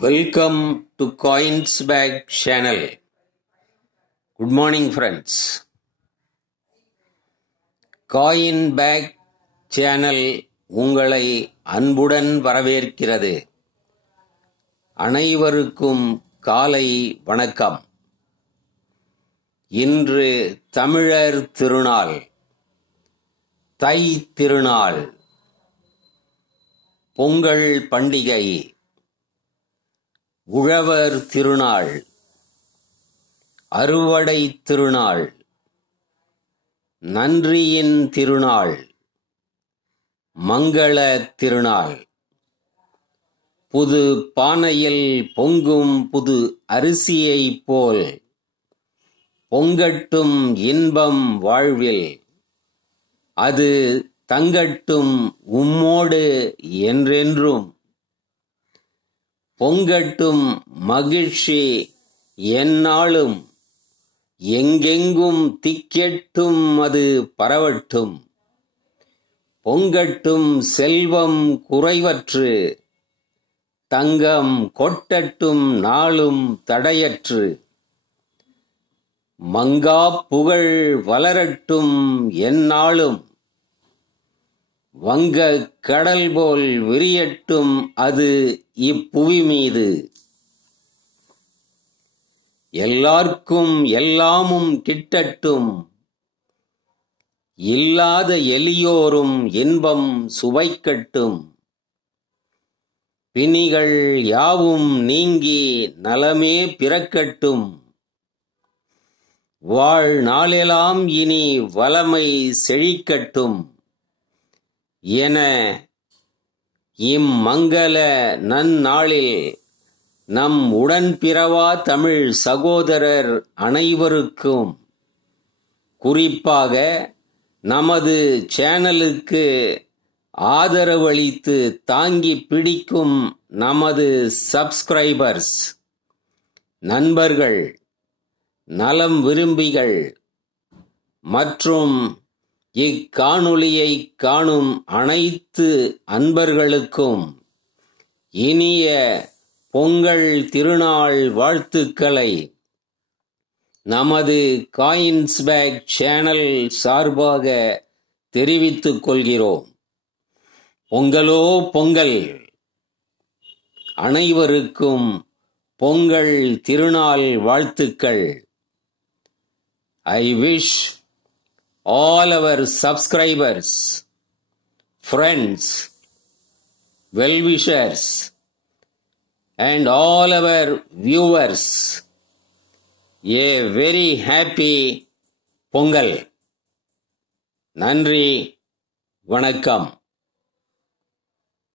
Welcome to Coinsbag channel. Good morning friends. Coinbag channel உங்களை அன்புடன் வரவேற்கிறது. அனைவருக்கும் காலை வணக்கம். இன்று தமிழர் திருநாள், தை திருநாள், பொங்கல் பண்டிகை, உழவர் திருநாள், அறுவடை திருநாள், நன்றியின் திருநாள், மங்கள திருநாள். புது பானையில் பொங்கும் புது அரிசியைப் போல் பொங்கட்டும் இன்பம் வாழ்வில், அது தங்கட்டும் உம்மோடு என்றென்றும். பொங்கட்டும் மகிழ்ச்சி எந்நாளும், எங்கெங்கும் திக்கெட்டும் அது பரவட்டும். பொங்கட்டும் செல்வம் குறைவற்று, தங்கம் கொட்டட்டும் நாளும் தடையற்று. மங்காப் புகழ் வளரட்டும் எந்நாளும், வங்கக் கடல் போல் விரியட்டும் அது இப்புவி மீது. எல்லார்க்கும் எல்லாமும் கிட்டட்டும், இல்லாத எளியோரும் இன்பம் சுவைக்கட்டும். பிணிகள் யாவும் நீங்கி நலமே பிறக்கட்டும். வாழ்நாளெல்லாம் இனி வளமை செழிக்கட்டும் என இம்மங்கல நன்னாளில் நம் உடன்பிறவா தமிழ் சகோதரர் அனைவருக்கும், குறிப்பாக நமது சேனலுக்கு ஆதரவளித்து தாங்கி பிடிக்கும் நமது சப்ஸ்கிரைபர்ஸ், நண்பர்கள், நலம் விரும்பிகள் மற்றும் இக்காணொளியை காணும் அனைத்து அன்பர்களுக்கும் இனிய பொங்கல் திருநாள் வாழ்த்துக்களை நமது காயின்ஸ்பேக் சேனல் சார்பாக தெரிவித்துக் கொள்கிறோம். பொங்கலோ பொங்கல்! அனைவருக்கும் பொங்கல் திருநாள் வாழ்த்துக்கள். I wish all our subscribers, friends, well-wishers and all our viewers a very happy Pongal. நன்றி, வணக்கம்.